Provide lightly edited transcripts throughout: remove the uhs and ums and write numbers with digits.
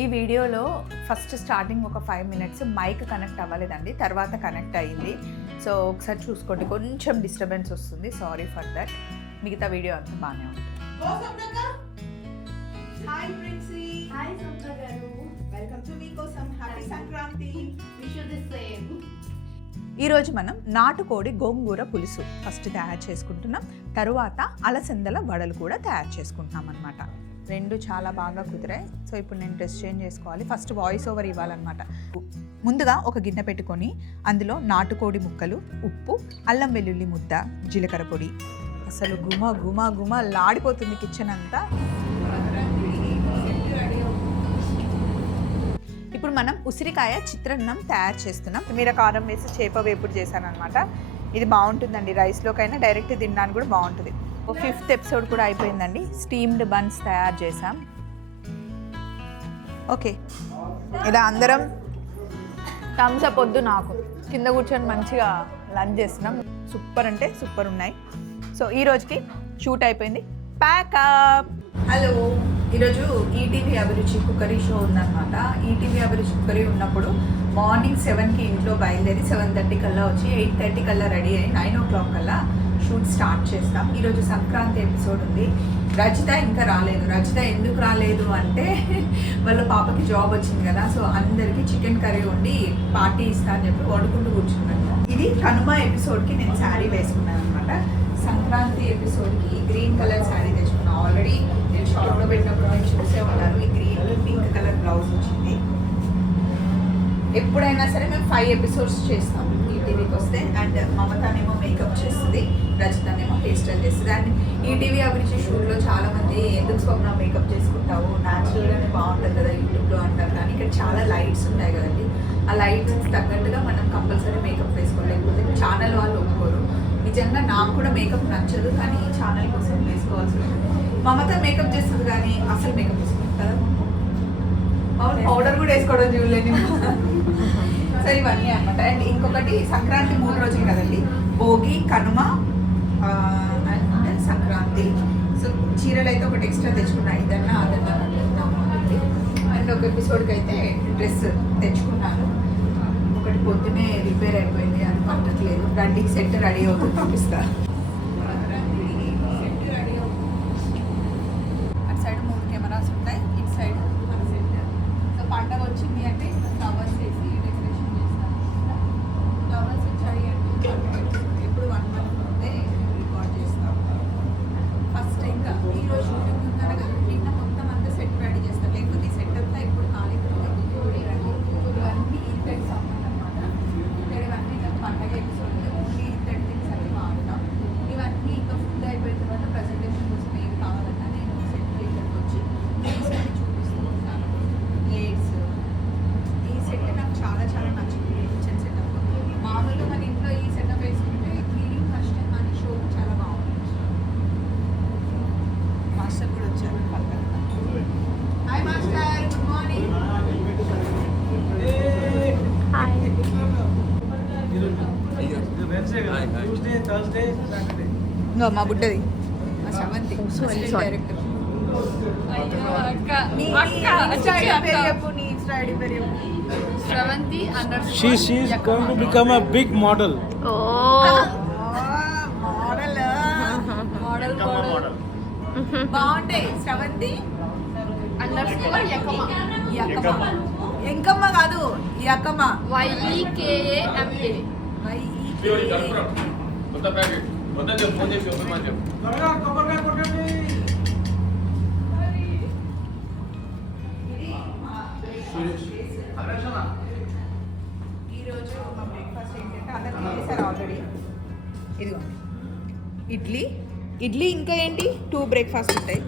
ఈ వీడియోలో first starting ఒక 5 మినిట్స్ మైక్ కనెక్ట్ అవ్వలేదండి, తర్వాత కనెక్ట్ అయ్యింది. సో ఒకసారి చూసుకోండి, కొంచెం డిస్టర్బెన్స్ వస్తుంది, సారీ ఫర్ దట్. మిగతా వీడియో అంతా బాగానే ఉంటుంది. Hi Princy. హాయ్ సొంత గారు. వెల్కమ్ టు మీ కోసం. Happy Sankranti. Wish you the same. ఈరోజు మనం నాటుకోడి గోంగూర పులుసు ఫస్ట్ తయారు చేసుకుంటున్నాం. తరువాత అలసందల వడలు కూడా తయారు చేసుకుంటున్నాం అనమాట. రెండు చాలా బాగా కుదిరాయి. సో ఇప్పుడు నేను డ్రెస్ చేంజ్ చేసుకోవాలి. ఫస్ట్ వాయిస్ ఓవర్ ఇవ్వాలన్నమాట. ముందుగా ఒక గిన్నె పెట్టుకొని అందులో నాటుకోడి ముక్కలు, ఉప్పు, అల్లం వెల్లుల్లి ముద్ద, జీలకర్ర పొడి. అసలు గుమ గుమ గుమ లాడిపోతుంది కిచెన్ అంతా. ఇప్పుడు మనం ఉసిరికాయ చిత్రాన్నం తయారు చేస్తున్నాం. మీర కారం వేసి చేప వేపుడు చేశాను అనమాట. ఇది బాగుంటుందండి, రైస్లోకైనా డైరెక్ట్ తినడానికి కూడా బాగుంటుంది. 5th ఎపిసోడ్ కూడా అయిపోయిందండి. స్టీమ్డ్ బన్స్ తయారు చేసాం. ఓకే, ఇలా అందరం థమ్స్ అప్ వద్దు నాకు, కింద కూర్చొని మంచిగా లంచ్ చేస్తున్నాం. సూపర్ అంటే సూపర్ ఉన్నాయి. సో ఈ రోజుకి షూట్ అయిపోయింది. ప్యాకప్. హలో, ఈరోజు ఈటీవీ అభిరుచి కుక్కరీ షో ఉందన్నమాట. ఈటీవీ అభిరుచి కుక్కరీ ఉన్నప్పుడు మార్నింగ్ 7కి ఇంట్లో బయలుదేరి 7:30 కల్లా వచ్చి 8:30 కల్లా రెడీ అయ్యి 9 o'clock కల్లా షూట్ స్టార్ట్ చేస్తాం. ఈరోజు సంక్రాంతి ఎపిసోడ్ ఉంది. రజిత ఇంకా రాలేదు. రజిత ఎందుకు రాలేదు అంటే వాళ్ళ పాపకి జాబ్ వచ్చింది కదా, సో అందరికీ చికెన్ కర్రీ వండి పార్టీ ఇస్తా అని చెప్పి వండుకుంటూ కూర్చున్నాను. ఇది కనుమ ఎపిసోడ్కి నేను శారీ వేసుకున్నాను అనమాట. సంక్రాంతి ఎపిసోడ్కి గ్రీన్ కలర్ శారీ తెచ్చుకున్నాను. ఆల్రెడీ నేను షాప్లో పెట్టినప్పుడు నేను చూసే ఉన్నారు. ఈ గ్రీన్ పింక్ కలర్ బ్లౌజ్ వచ్చింది. ఎప్పుడైనా సరే మేము 5 ఎపిసోడ్స్ చేస్తాం ఈటీవీకి వస్తే. అండ్ మమతానేమో మేకప్ చేస్తుంది, రజితనేమో హెయిర్ స్టైల్ చేస్తుంది. అండ్ ఈటీవీ అభిరుచి షూట్లో చాలామంది ఎందుకు స్వప్న మేకప్ చేసుకుంటావు, న్యాచురల్గానే బాగుంటుంది కదా యూట్యూబ్లో అంటారు. కానీ ఇక్కడ చాలా లైట్స్ ఉంటాయి కదండి, ఆ లైట్స్ తగ్గట్టుగా మనం కంపల్సరీ మేకప్ వేసుకోవాలి, లేకపోతే ఛానల్ వాళ్ళు ఒప్పుకోరు. నిజంగా నాకు కూడా మేకప్ నచ్చదు, కానీ ఈ ఛానల్ కోసం వేసుకోవాల్సి ఉంటుంది. మమత మేకప్ చేస్తుంది కానీ అసలు మేకప్ వేసుకుంటుంది కదా, పౌడర్ కూడా వేసుకోవడం చూడలేని. సో ఇవన్నీ అనమాట. అండ్ ఇంకొకటి, సంక్రాంతి 3 రోజులు కదండి, భోగి, కనుమ అండ్ సంక్రాంతి. సో చీరలు అయితే ఒకటి ఎక్స్ట్రా తెచ్చుకున్నా, ఇదన్నా అదన్నా కట్టుకున్నాము. అండ్ ఒక ఎపిసోడ్కి అయితే డ్రెస్ తెచ్చుకున్నాను. ఒకటి పొద్దునే రిపేర్ అయిపోయింది, అది పట్టట్లేదు. రండి సెట్ రెడీ అవుతుంది, చూపిస్తా. అటు సైడ్ 3 కెమెరాస్ ఉంటాయి, ఇటు సైడ్ మన సెట్. సో పండగ వచ్చింది అంటే ఫ్లవర్స్ వేసి డెకరేషన్ చేస్తాను. ఫ్లవర్స్ వచ్చాయి అంటే ఎప్పుడు 1 month ముందే రికార్డ్ చేస్తాం. ఫస్ట్ ఇంకా ఈరోజు షూటింగ్ ఉందనగా నిన్న మొత్తం అంతా సెట్ రెడీ చేస్తాను, లేకపోతే ఈ సెట్ అంతా ఇప్పుడు ఖాళీ. ఇవన్నీ ఇంతటి సామాన్ అనమాట. ఇవన్నీ పండగ ఎపిసోడ్ ఓన్లీ ఇంతటి థింగ్స్ అన్ని వాడతాం. ఇవన్నీ ఇంకా ఫుడ్ అయిపోయిన తర్వాత ప్రజెంటేషన్ కోసం ఏం కావాలన్నా నేను సెట్ ఇక్కడికి వచ్చి తీసుకొని చూపిస్తూ ఉంటాను. ప్లేట్స్, ఈ సెట్ నాకు చాలా చాలా నచ్చింది. కిచెన్ సెటప్ మామూలుగా మన ఇంట్లో ఈ సెటప్ వేసుకుంటే క్లీనింగ్ కష్టం, కానీ షో చాలా బాగుంది. మాస్టర్ కూడా వచ్చారు పక్కన. Hi master, good morning. ఇంకో మా బుడ్డది, మా Sravanthi director. She is going to become a big model. Model బాగుంటాయి. శ్రవంతి ఎంకమ్మ కాదు, యకమ్మ. YEKAMA. ఈరోజు మా బ్రేక్ఫాస్ట్ ఏంటంటే అందరు తినేసారు ఆల్రెడీ. ఇదిగోండి ఇడ్లీ. ఇడ్లీ ఇంకా ఏంటి 2 బ్రేక్ఫాస్ట్ ఉంటాయి.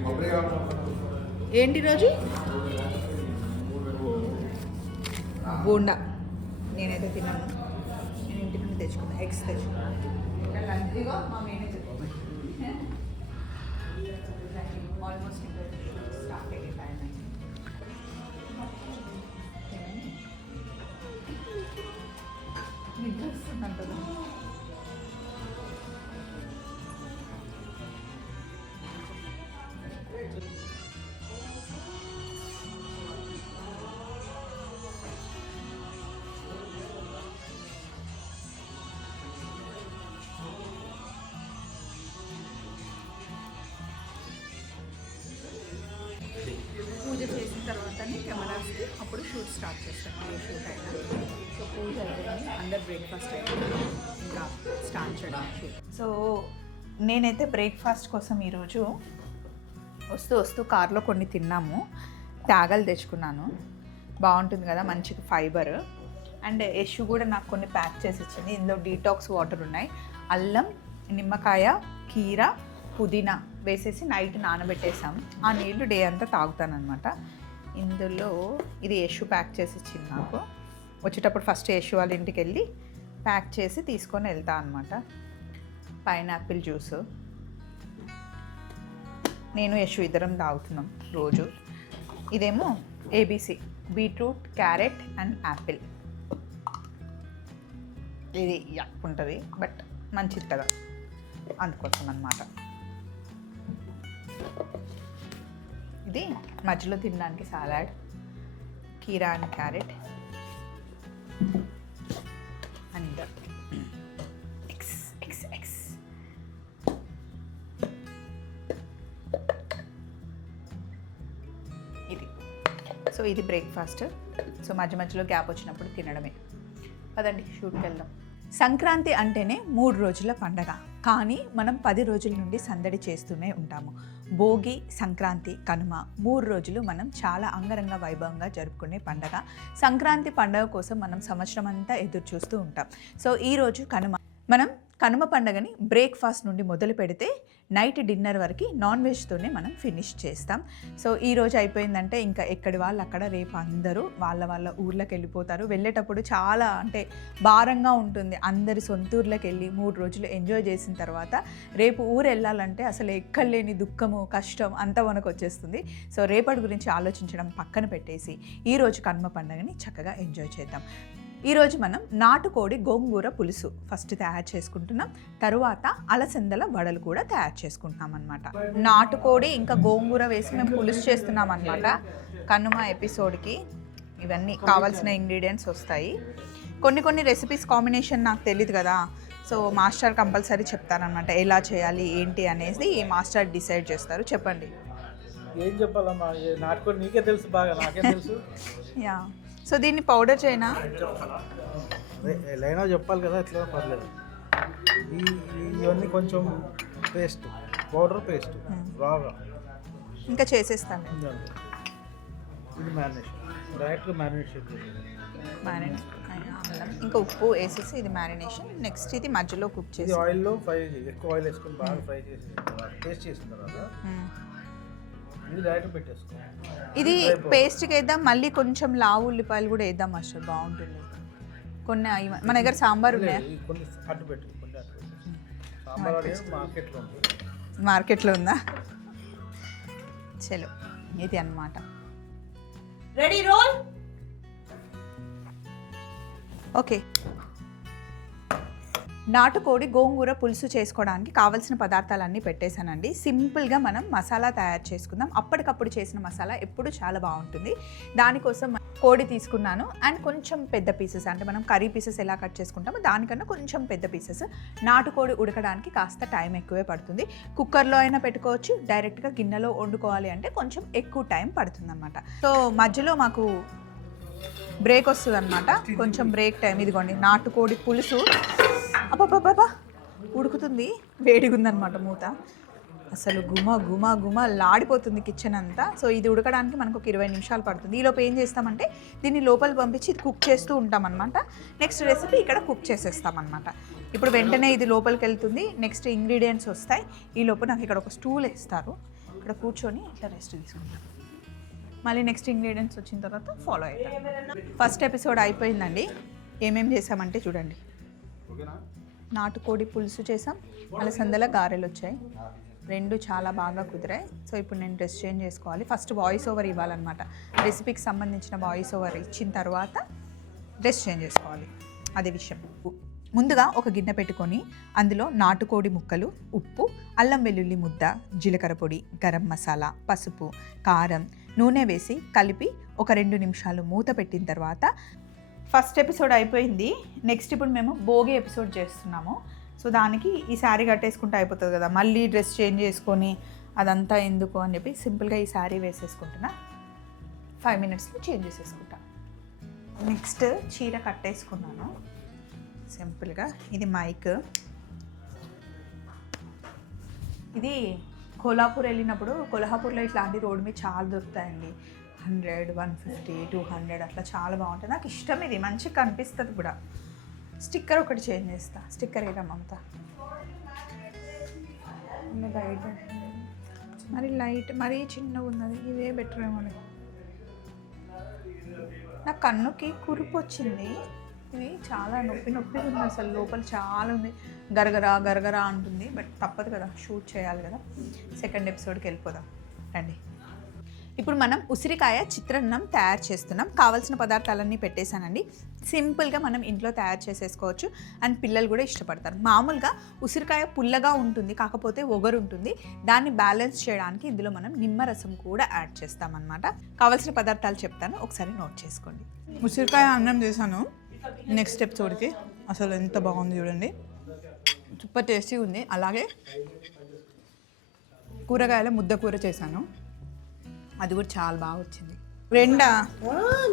ఏంటి రోజు బోండా. నేనైతే తిన్నాను, నేను ఇంటి నుండి తెచ్చుకున్నాను, ఎగ్స్ తెచ్చుకున్నాను. ఇదిగో మా మేనేజర్ ఆల్మోస్ట్ స్టార్ట్ అయ్యే టైం అయింది. నిద్ర వస్తుందంట కదా. తర్వాతనే కెమెరాస్కి అప్పుడు షూట్ స్టార్ట్ చేస్తాం. ఏ షూట్ అయినా. సో పూజ అయిపోయింది, అందరు బ్రేక్ఫాస్ట్ అయిపోయింది, ఇంకా స్టార్ట్ చేయడం షూట్. సో నేనైతే బ్రేక్ఫాస్ట్ కోసం ఈరోజు వస్తూ కార్లో కొన్ని తిన్నాము. త్యాగలు తెచ్చుకున్నాను, బాగుంటుంది కదా, మంచిగా ఫైబర్. అండ్ యశు కూడా నాకు కొన్ని ప్యాక్ చేసి ఇచ్చింది. ఇందులో డీటాక్స్ వాటర్ ఉన్నాయి, అల్లం, నిమ్మకాయ, కీర, పుదీనా వేసేసి నైట్ నానబెట్టేసాం. ఆ నీళ్లు డే అంతా తాగుతానమాట. ఇందులో ఇది యశు ప్యాక్ చేసి ఇచ్చింది నాకు. వచ్చేటప్పుడు ఫస్ట్ యశు వాళ్ళ ఇంటికి వెళ్ళి ప్యాక్ చేసి తీసుకొని వెళ్తా అనమాట. పైనాపిల్ జ్యూసు నేను యశు ఇద్దరం తాగుతున్నాం రోజు. ఇదేమో ABC, beetroot, carrot and Apple. ఇది ఉంటుంది బట్ మంచిది కదా, అందుకోసం అన్నమాట. ఇది మధ్యలో తినడానికి సాలాడ్, కీరా అండ్ క్యారెట్ అండ్ ఎగ్స్. ఇది సో ఇది బ్రేక్ఫాస్ట్. సో మధ్యలో గ్యాప్ వచ్చినప్పుడు తినడమే. పదండి షూట్కి వెళ్దాం. సంక్రాంతి అంటేనే 3 రోజుల పండగ, కానీ మనం 10 రోజుల నుండి సందడి చేస్తూనే ఉంటాము. భోగి, సంక్రాంతి, కనుమ 3 రోజులు మనం చాలా అంగరంగ వైభవంగా జరుపుకునే పండగ. సంక్రాంతి పండగ కోసం మనం సంవత్సరం అంతా ఎదురు చూస్తూ ఉంటాం. సో ఈరోజు మనం కనుమ పండగని బ్రేక్ఫాస్ట్ నుండి మొదలు పెడితే నైట్ డిన్నర్ వరకు నాన్ వెజ్తోనే మనం ఫినిష్ చేస్తాం. సో ఈరోజు అయిపోయిందంటే ఇంకా ఎక్కడి వాళ్ళు అక్కడ రేపు అందరూ వాళ్ళ ఊర్లోకి వెళ్ళిపోతారు. వెళ్ళేటప్పుడు చాలా అంటే భారంగా ఉంటుంది. అందరి సొంత ఊర్లోకి వెళ్ళి 3 రోజులు ఎంజాయ్ చేసిన తర్వాత రేపు ఊరు వెళ్ళాలంటే అసలు ఎక్కడలేని దుఃఖము, కష్టం అంతా మనకు వచ్చేస్తుంది. సో రేపటి గురించి ఆలోచించడం పక్కన పెట్టేసి ఈరోజు కనుమ పండుగని చక్కగా ఎంజాయ్ చేద్దాం. ఈరోజు మనం నాటుకోడి గోంగూర పులుసు ఫస్ట్ తయారు చేసుకుంటున్నాం. తరువాత అలసందల వడలు కూడా తయారు చేసుకుంటున్నాం అనమాట. నాటుకోడి ఇంకా గోంగూర వేసి మేము పులుసు చేస్తున్నాం అనమాట. కనుమ ఎపిసోడ్కి ఇవన్నీ కావాల్సిన ఇంగ్రీడియంట్స్ వస్తాయి. కొన్ని రెసిపీస్ కాంబినేషన్ నాకు తెలియదు కదా, సో మాస్టర్ కంపల్సరీ చెప్తారనమాట ఎలా చేయాలి ఏంటి అనేది. మాస్టర్ డిసైడ్ చేస్తారు. చెప్పండి. ఏం చెప్పాలమ్మా, నాటుకోడి నీకే తెలుసు బాగా, నాకే తెలుసు. యా, సో దీన్ని పౌడర్ చేయనా? ఎలా చెప్పాలి కదా, ఎట్లా పర్లేదు. ఇవన్నీ కొంచెం పేస్ట్, పౌడర్ పేస్ట్ రాగా ఇంకా చేసేస్తాను. ఇది మ్యారినేషన్, డైరెక్ట్గా మ్యారినేషన్ ఇంకా ఉప్పు వేసేసి ఇది మ్యారినేషన్. నెక్స్ట్ ఇది మధ్యలో కుక్ చేసి ఆయిల్లో ఫ్రై చేసి, ఎక్కువ ఆయిల్ వేసుకొని బాగా ఫ్రై చేసి పేస్ట్ చేసిన తర్వాత ఇది డైరెక్ట్ పెట్టేసుకో. ఇది పేస్ట్కి వేద్దాం, మళ్ళీ కొంచెం లావు ఉల్లిపాయలు కూడా వేద్దాం మాస్టర్, బాగుంటుంది. కొన్ని మన దగ్గర సాంబార్ ఉన్నాయా? కొన్ని అడ్డు పెట్టు, సాంబార్ మార్కెట్లో ఉందా? చలో ఇది అన్నమాట. Ready roll. ఓకే, నాటుకోడి గోంగూర పులుసు చేసుకోవడానికి కావాల్సిన పదార్థాలన్నీ పెట్టేశానండి. సింపుల్గా మనం మసాలా తయారు చేసుకుందాం. అప్పటికప్పుడు చేసిన మసాలా ఎప్పుడు చాలా బాగుంటుంది. దానికోసం కోడి తీసుకున్నాను అండ్ కొంచెం పెద్ద పీసెస్, అంటే మనం కర్రీ పీసెస్ ఎలా కట్ చేసుకుంటామో దానికన్నా కొంచెం పెద్ద పీసెస్. నాటుకోడి ఉడకడానికి కాస్త టైం ఎక్కువే పడుతుంది. కుక్కర్లో అయినా పెట్టుకోవచ్చు, డైరెక్ట్గా గిన్నెలో వండుకోవాలి అంటే కొంచెం ఎక్కువ టైం పడుతుంది అనమాట. సో మధ్యలో మాకు బ్రేక్ వస్తుంది అనమాట, కొంచెం బ్రేక్ టైం. ఇదిగోండి నాటుకోడి పులుసు. అబ్బా ఉడుకుతుంది, వేడిగా ఉందన్నమాట మూత. అసలు గుమ లాడిపోతుంది కిచెన్ అంతా. సో ఇది ఉడకడానికి మనకు ఒక 20 నిమిషాలు పడుతుంది. ఈలోపు ఏం చేస్తామంటే దీన్ని లోపల పంపించి ఇది కుక్ చేస్తూ ఉంటామన్నమాట. నెక్స్ట్ రెసిపీ ఇక్కడ కుక్ చేసేస్తామన్నమాట. ఇప్పుడు వెంటనే ఇది లోపలికి వెళ్తుంది, నెక్స్ట్ ఇంగ్రీడియంట్స్ వస్తాయి. ఈ లోపు నాకు ఇక్కడ ఒక స్టూల్ వేస్తారు, ఇక్కడ కూర్చొని ఇట్లా రెస్ట్ తీసుకుంటాను. మళ్ళీ నెక్స్ట్ ఇంగ్రీడియంట్స్ వచ్చిన తర్వాత ఫాలో అవుతాం. ఫస్ట్ ఎపిసోడ్ అయిపోయిందండి. ఏమేమి చేసామంటే చూడండి, నాటుకోడి పులుసు చేసాం, అలసందల గారెలు వచ్చాయి, 2 చాలా బాగా కుదిరాయి. సో ఇప్పుడు నేను డ్రెస్ చేంజ్ చేసుకోవాలి. ఫస్ట్ వాయిస్ ఓవర్ ఇవ్వాలన్నమాట. రెసిపీకి సంబంధించిన వాయిస్ ఓవర్ ఇచ్చిన తర్వాత డ్రెస్ చేంజ్ చేసుకోవాలి, అదే విషయం. ముందుగా ఒక గిన్నె పెట్టుకొని అందులో నాటుకోడి ముక్కలు, ఉప్పు, అల్లం వెల్లుల్లి ముద్ద, జీలకర్ర పొడి, గరం మసాలా, పసుపు, కారం, నూనె వేసి కలిపి ఒక 2 నిమిషాలు మూత పెట్టిన తర్వాత ఫస్ట్ ఎపిసోడ్ అయిపోయింది. నెక్స్ట్ ఇప్పుడు మేము భోగి ఎపిసోడ్ చేస్తున్నాము. సో దానికి ఈ శారీ కట్టేసుకుంటే అయిపోతుంది కదా, మళ్ళీ డ్రెస్ చేంజ్ చేసుకొని అదంతా ఎందుకు అని చెప్పి సింపుల్గా ఈ శారీ వేసేసుకుంటున్నా. 5 minutesలో చేంజ్ చేసేసుకుంటాను. నెక్స్ట్ చీర కట్టేసుకున్నాను సింపుల్గా. ఇది మైక్. ఇది కొల్హాపూర్ వెళ్ళినప్పుడు, కొల్హాపూర్లో ఇట్లాంటి రోడ్డు మీద చాలా దొరుకుతాయండి. 100, 150, 200 అట్లా చాలా బాగుంటుంది. నాకు ఇష్టం ఇది, మంచిగా కనిపిస్తుంది కూడా. స్టిక్కర్ ఒకటి చేంజ్ చేస్తా. స్టిక్కర్ ఏదా మమత? బయట మరి లైట్ మరీ చిన్నగా ఉన్నది, ఇదే బెటర్ ఏమో. నా కన్నుకి కురుపు వచ్చింది. ఇది చాలా నొప్పిగా ఉంది అసలు. లోపల చాలా ఉంది, గరగరా గరగరా అంటుంది. బట్ తప్పదు కదా, షూట్ చేయాలి కదా. సెకండ్ ఎపిసోడ్కి వెళ్ళిపోదాం రండి. ఇప్పుడు మనం ఉసిరికాయ చిత్రాన్నం తయారు చేస్తున్నాం. కావాల్సిన పదార్థాలన్నీ పెట్టేశానండి. సింపుల్గా మనం ఇంట్లో తయారు చేసేసుకోవచ్చు. అండ్ పిల్లలు కూడా ఇష్టపడతారు. మామూలుగా ఉసిరికాయ పుల్లగా ఉంటుంది, కాకపోతే ఒగరు ఉంటుంది. దాన్ని బ్యాలెన్స్ చేయడానికి ఇందులో మనం నిమ్మరసం కూడా యాడ్ చేస్తామన్నమాట. కావాల్సిన పదార్థాలు చెప్తాను, ఒకసారి నోట్ చేసుకోండి. ఉసిరికాయ అన్నం చేశాను నెక్స్ట్ ఎపిసోడ్కి. అసలు ఎంత బాగుంది చూడండి, సూపర్ టేస్టీ ఉంది. అలాగే కూరగాయల ముద్ద కూర చేశాను, అది కూడా చాలా బాగా వచ్చింది. రెండా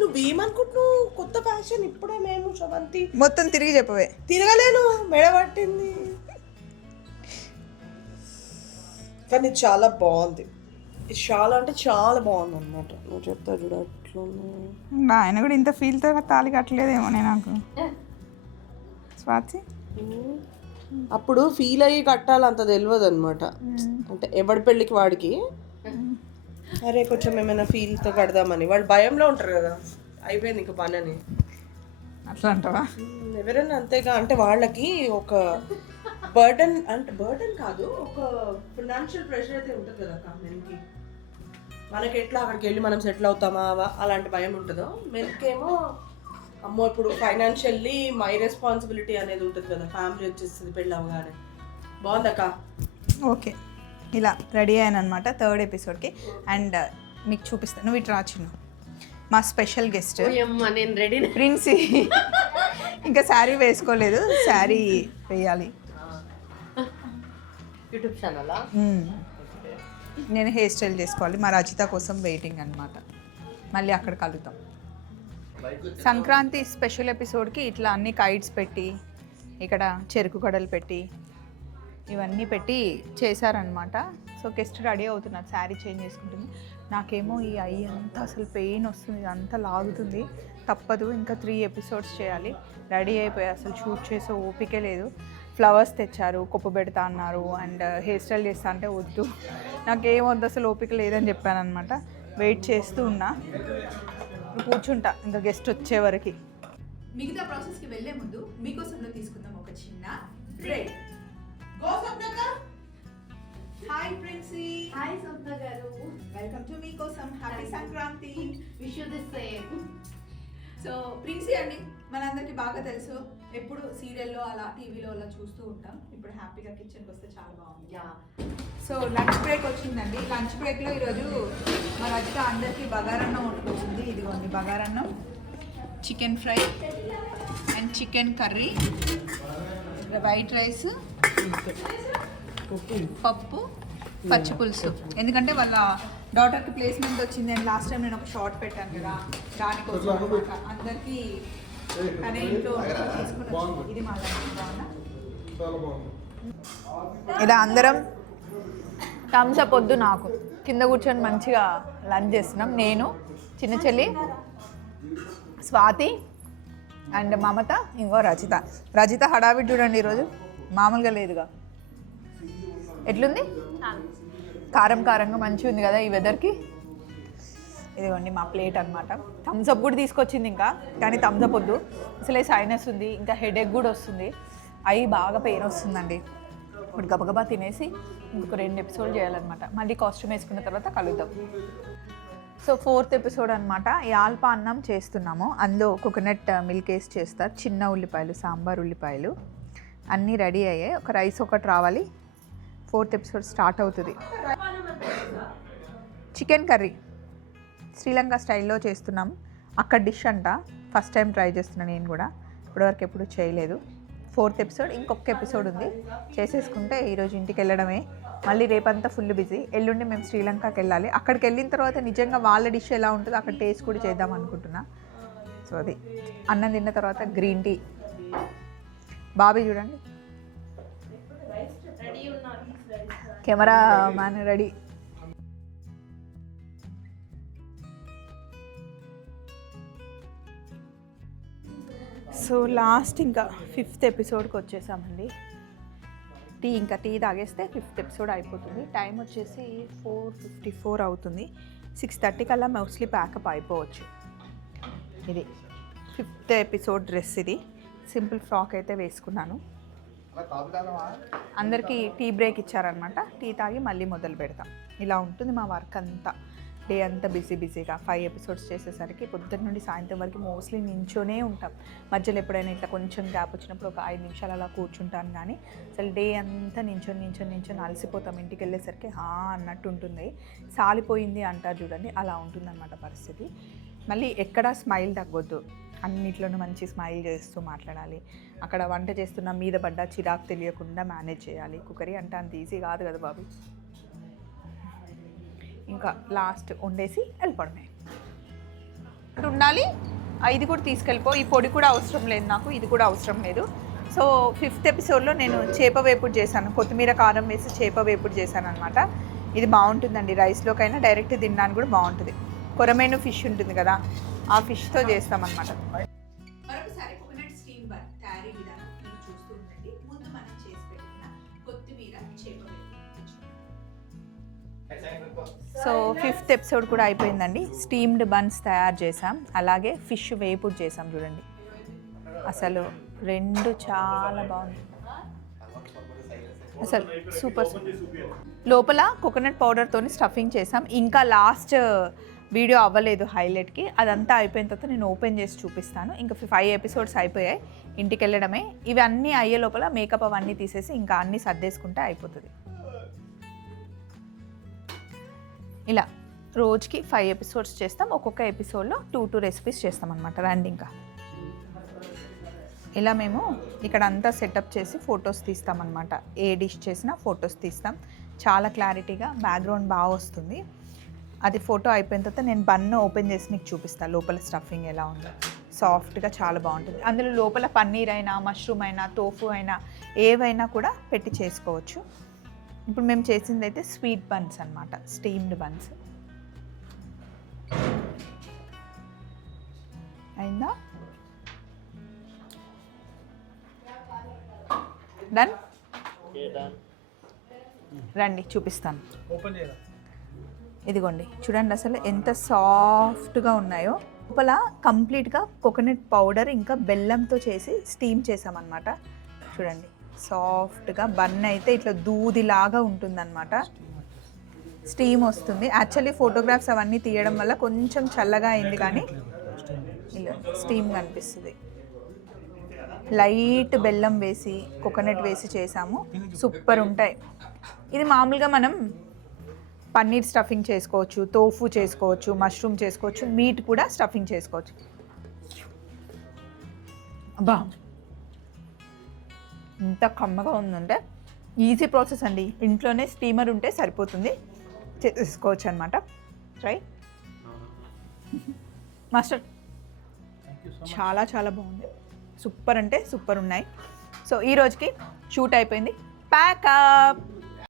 నువ్వు ఏమనుకుంటున్నావు? కొత్త ఫ్యాషన్ ఇప్పుడే మేము శ్రవంతి మొత్తం తిరిగి చెప్పవే. తిరగలేను, మెడ పట్టింది. కానీ ఇది చాలా బాగుంది. ఇది చాలా అంటే చాలా బాగుంది అనమాట. నువ్వు చెప్తా చూడ అట్లా. ఆయన కూడా ఇంత ఫీల్తో తాళి కట్టలేదేమో నాకు. స్వాతి అప్పుడు ఫీల్ అయ్యి కట్టాలి, అంత తెలియదు అనమాట. అంటే ఎవడి పెళ్ళికి వాడికి అరే కొంచెం ఏమైనా ఫీల్తో కడదామని వాళ్ళు భయంలో ఉంటారు కదా. అయిపోయింది ఇంకా పని అని అట్లా అంటావా? ఎవరైనా అంతేగా. అంటే వాళ్ళకి ఒక బర్డన్, అంటే బర్డన్ కాదు, ఒక ఫినాన్షియల్ ప్రెషర్ అయితే ఉంటుంది కదా మెన్కి. మనకి ఎట్లా అక్కడికి వెళ్ళి మనం సెటిల్ అవుతామా అలాంటి భయం ఉంటుందో, మెన్కేమో అమ్మో ఇప్పుడు ఫైనాన్షియల్లీ మై రెస్పాన్సిబిలిటీ అనేది ఉంటుంది కదా. ఫ్యామిలీ వచ్చేస్తుంది పెళ్ళి అవగానే. బాగుందక్క. ఓకే, ఇలా రెడీ అయ్యాను అనమాట థర్డ్ ఎపిసోడ్కి. అండ్ మీకు చూపిస్తాను. నువ్వు ఇటు రాచిను, మా స్పెషల్ గెస్ట్ నేను రెడీ. ప్రిన్సీ ఇంకా శారీ వేసుకోలేదు, శారీ వేయాలి. యూట్యూబ్ ఛానలా? నేను హెయిర్ స్టైల్ చేసుకోవాలి. మా రచిత కోసం వెయిటింగ్ అనమాట. మళ్ళీ అక్కడ కలుద్దాం. సంక్రాంతి స్పెషల్ ఎపిసోడ్కి ఇట్లా అన్ని కైట్స్ పెట్టి, ఇక్కడ చెరుకు గడలు పెట్టి, ఇవన్నీ పెట్టి చేశారనమాట. సో గెస్ట్ రెడీ అవుతున్నారు, శారీ చేంజ్ చేసుకుంటుంది. నాకేమో ఈ ఐ అంతా అసలు పెయిన్ వస్తుంది, అంతా లాగుతుంది. తప్పదు, ఇంకా 3 ఎపిసోడ్స్ చేయాలి. రెడీ అయిపోయి అసలు షూట్ చేసే ఓపికే లేదు. ఫ్లవర్స్ తెచ్చారు, కొప్పు పెడతా అన్నారు. అండ్ హెయిర్ స్టైల్ చేస్తా అంటే వద్దు, నాకేం వద్దు అసలు, ఓపిక లేదని చెప్పాను అనమాట. వెయిట్ చేస్తూ ఉన్నా, కూర్చుంటా ఇంకా గెస్ట్ వచ్చే వరకు. మిగతా ప్రాసెస్కి వెళ్ళే ముందు మీకోసంలో తీసుకుందాం ఒక చిన్న break. Hi Princy. Hi Swapna garu. Welcome to Meekosam. Happy Sankranti. Wish you the same. So Princy అండి మనందరికీ బాగా తెలుసు, ఎప్పుడు సీరియల్లో అలా టీవీలో అలా చూస్తూ ఉంటాం. ఇప్పుడు హ్యాపీగా కిచెన్కి వస్తే చాలా బాగుంది. సో లంచ్ బ్రేక్ వచ్చిందండి. లంచ్ బ్రేక్లో ఈరోజు మా రచిత అందరికీ బగారన్నం వండుకొచ్చింది. ఇదిగోండి బగారన్నం, chicken fry and chicken curry, white rice, పప్పు, పచ్చి పులుసు. ఎందుకంటే వాళ్ళ డాటర్కి ప్లేస్మెంట్ వచ్చింది అండ్ లాస్ట్ టైం నేను ఒక షార్ట్ పెట్టాను కదా, దానికోసం అనమాట. అందరికీ అనే ఇంట్లో తీసుకుని వచ్చింది. ఇది మా ఇలా అందరం థమ్స్ అప్ వద్దు నాకు, కింద కూర్చొని మంచిగా లంచ్ చేస్తున్నాం. నేను, చిన్న చెల్లి స్వాతి అండ్ మమత, ఇంకో రచిత. రచిత హడావిడి చూడండి ఈరోజు, మామూలుగా లేదుగా. ఎట్లుంది? కారం కారంగా మంచిగా ఉంది కదా ఈ వెదర్కి. ఇదిగోండి మా ప్లేట్ అనమాట. థమ్స్అప్ కూడా తీసుకొచ్చింది ఇంకా, కానీ థమ్స్అప్ వద్దు, అసలే సైనస్ ఉంది, ఇంకా హెడేక్ కూడా వస్తుంది, అవి బాగా పెయిన్ వస్తుందండి. ఇప్పుడు గబగబా తినేసి ఇంకొక 2 ఎపిసోడ్లు చేయాలన్నమాట. మళ్ళీ కాస్ట్యూమ్ వేసుకున్న తర్వాత కలుద్దాం. సో 4th ఎపిసోడ్ అనమాట. యాల్పా అన్నం చేస్తున్నాము. అందులో కోకోనట్ మిల్క్ వేసి చేస్తారు. చిన్న ఉల్లిపాయలు, సాంబార్ ఉల్లిపాయలు అన్నీ రెడీ అయ్యాయి. ఒక రైస్ ఒకటి రావాలి. 4th ఎపిసోడ్ స్టార్ట్ అవుతుంది. చికెన్ కర్రీ శ్రీలంక స్టైల్లో చేస్తున్నాము. అక్కడ డిష్ అంట, ఫస్ట్ టైం ట్రై చేస్తున్నాను నేను కూడా, ఇప్పటివరకు ఎప్పుడు చేయలేదు. 4th ఎపిసోడ్, ఇంకొక ఎపిసోడ్ ఉంది, చేసేసుకుంటే ఈరోజు ఇంటికి వెళ్ళడమే. మళ్ళీ రేపంతా ఫుల్ బిజీ. ఎల్లుండి మేము శ్రీలంకకి వెళ్ళాలి. అక్కడికి వెళ్ళిన తర్వాత నిజంగా వాళ్ళ డిష్ ఎలా ఉంటుందో అక్కడ టేస్ట్ కూడా చేద్దాం అనుకుంటున్నా. సో అది అన్నం తిన్న తర్వాత గ్రీన్ టీ. బాబీ చూడండి, camera man ready. So last ఇంకా 5th ఎపిసోడ్కి వచ్చేసామండి. టీ తాగేస్తే 5th ఎపిసోడ్ అయిపోతుంది. టైం వచ్చేసి 4:54 అవుతుంది. 6:30 కల్లా మోస్ట్లీ ప్యాకప్ అయిపోవచ్చు. ఇది 5th ఎపిసోడ్ డ్రెస్. ఇది సింపుల్ ఫ్రాక్ అయితే వేసుకున్నాను. అందరికీ టీ బ్రేక్ ఇచ్చారనమాట. టీ తాగి మళ్ళీ మొదలు పెడతాం. ఇలా ఉంటుంది మా వర్క్ అంతా. డే అంతా బిజీగా 5 ఎపిసోడ్స్ చేసేసరికి పొద్దున్న నుండి సాయంత్రం వరకు మోస్ట్లీ నించోనే ఉంటాం. మధ్యలో ఎప్పుడైనా ఇట్లా కొంచెం గ్యాప్ వచ్చినప్పుడు ఒక 5 నిమిషాలు అలా కూర్చుంటాను. కానీ అసలు డే అంతా నించొని అలసిపోతాం. ఇంటికి వెళ్ళేసరికి అన్నట్టు ఉంటుంది. సాలిపోయింది అంటారు చూడండి, అలా ఉంటుందన్నమాట పరిస్థితి. మళ్ళీ ఎక్కడా స్మైల్ తగ్గొద్దు. అన్నిట్లోనూ మంచి స్మైల్ చేస్తూ మాట్లాడాలి. అక్కడ వంట చేస్తున్న మీద పడ్డ చిరాకు తెలియకుండా మేనేజ్ చేయాలి. కుకరీ అంటే అంత ఈజీ కాదు కదా బాబు. ఇంకా లాస్ట్ వండేసి వెళ్ళిపోవడమే. ఇప్పుడు ఉండాలి. ఇది కూడా తీసుకెళ్ళిపో. ఈ పొడి కూడా అవసరం లేదు నాకు, ఇది కూడా అవసరం లేదు. సో 5th ఎపిసోడ్లో నేను చేప వేపుడు చేశాను. కొత్తిమీర కారం వేసి చేప వేపుడు చేశాను అనమాట. ఇది బాగుంటుందండి. రైస్లోకైనా డైరెక్ట్ తినడానికి కూడా బాగుంటుంది. కొరమేను ఫిష్ ఉంటుంది కదా, ఆ ఫిష్తో చేస్తామన్నమాట. మరొకసారి కోకోనట్ స్టీమ్ బన్ తయారీ విధానం మీరు చూస్తూ ఉండండి. ముందు మనం చేసి పెట్టిన కొత్తిమీర చేప వేపుడు. సో 5th ఎపిసోడ్ కూడా అయిపోయిందండి. స్టీమ్డ్ బన్స్ తయారు చేసాం, అలాగే ఫిష్ వేపుడు చేసాం. చూడండి అసలు రెండు చాలా బాగుంది. అసలు సూపర్. లోపల కోకోనట్ పౌడర్తో స్టఫింగ్ చేసాం. ఇంకా లాస్ట్ వీడియో అవ్వలేదు హైలైట్కి. అదంతా అయిపోయిన తర్వాత నేను ఓపెన్ చేసి చూపిస్తాను. ఇంకా 5 ఎపిసోడ్స్ అయిపోయాయి. ఇంటికి వెళ్ళడమే. ఇవి అన్నీ అయ్యే లోపల మేకప్ అవన్నీ తీసేసి ఇంకా అన్నీ సర్దేసుకుంటే అయిపోతుంది. ఇలా రోజుకి 5 ఎపిసోడ్స్ చేస్తాం. ఒక్కొక్క ఎపిసోడ్లో 2 రెసిపీస్ చేస్తాం అనమాట. రండి ఇంకా ఇలా మేము ఇక్కడ అంతా సెటప్ చేసి ఫొటోస్ తీస్తామన్నమాట. ఏ డిష్ చేసినా ఫొటోస్ తీస్తాం. చాలా క్లారిటీగా బ్యాక్గ్రౌండ్ బాగా వస్తుంది. అది ఫోటో అయిపోయిన తర్వాత నేను బన్ను ఓపెన్ చేసి మీకు చూపిస్తాను లోపల స్టఫింగ్ ఎలా ఉందో. సాఫ్ట్గా చాలా బాగుంటుంది. అందులో లోపల పన్నీర్ అయినా, మష్రూమ్ అయినా, టోఫు అయినా ఏవైనా కూడా పెట్టి చేసుకోవచ్చు. ఇప్పుడు మేము చేసింది అయితే స్వీట్ బన్స్ అనమాట, స్టీమ్డ్ బన్స్. అయిందా? డన్. రండి చూపిస్తాను. ఇదిగోండి చూడండి అసలు ఎంత సాఫ్ట్గా ఉన్నాయో. లోపల కంప్లీట్గా కోకోనట్ పౌడర్ ఇంకా బెల్లంతో చేసి స్టీమ్ చేసామన్నమాట. చూడండి సాఫ్ట్గా బన్ అయితే ఇట్లా దూదిలాగా ఉంటుందన్నమాట. స్టీమ్ వస్తుంది. యాక్చువల్లీ ఫోటోగ్రాఫ్స్ అవన్నీ తీయడం వల్ల కొంచెం చల్లగా అయింది, కానీ ఇలా స్టీమ్ కనిపిస్తుంది. లైట్ బెల్లం వేసి కోకోనట్ వేసి చేసాము. సూపర్ ఉంటాయి. ఇది మామూలుగా మనం పన్నీర్ స్టఫింగ్ చేసుకోవచ్చు, టోఫు చేసుకోవచ్చు, మష్రూమ్ చేసుకోవచ్చు, మీట్ కూడా స్టఫింగ్ చేసుకోవచ్చు. అబ్బా ఎంత కమ్మగా ఉందంటే ఈజీ ప్రాసెస్ అండి. ఇంట్లోనే స్టీమర్ ఉంటే సరిపోతుంది, చేసుకోవచ్చు అనమాట. Try master. చాలా చాలా బాగుంది. సూపర్ అంటే సూపర్ ఉన్నాయి. సో ఈ రోజుకి షూట్ అయిపోయింది. ప్యాకప్.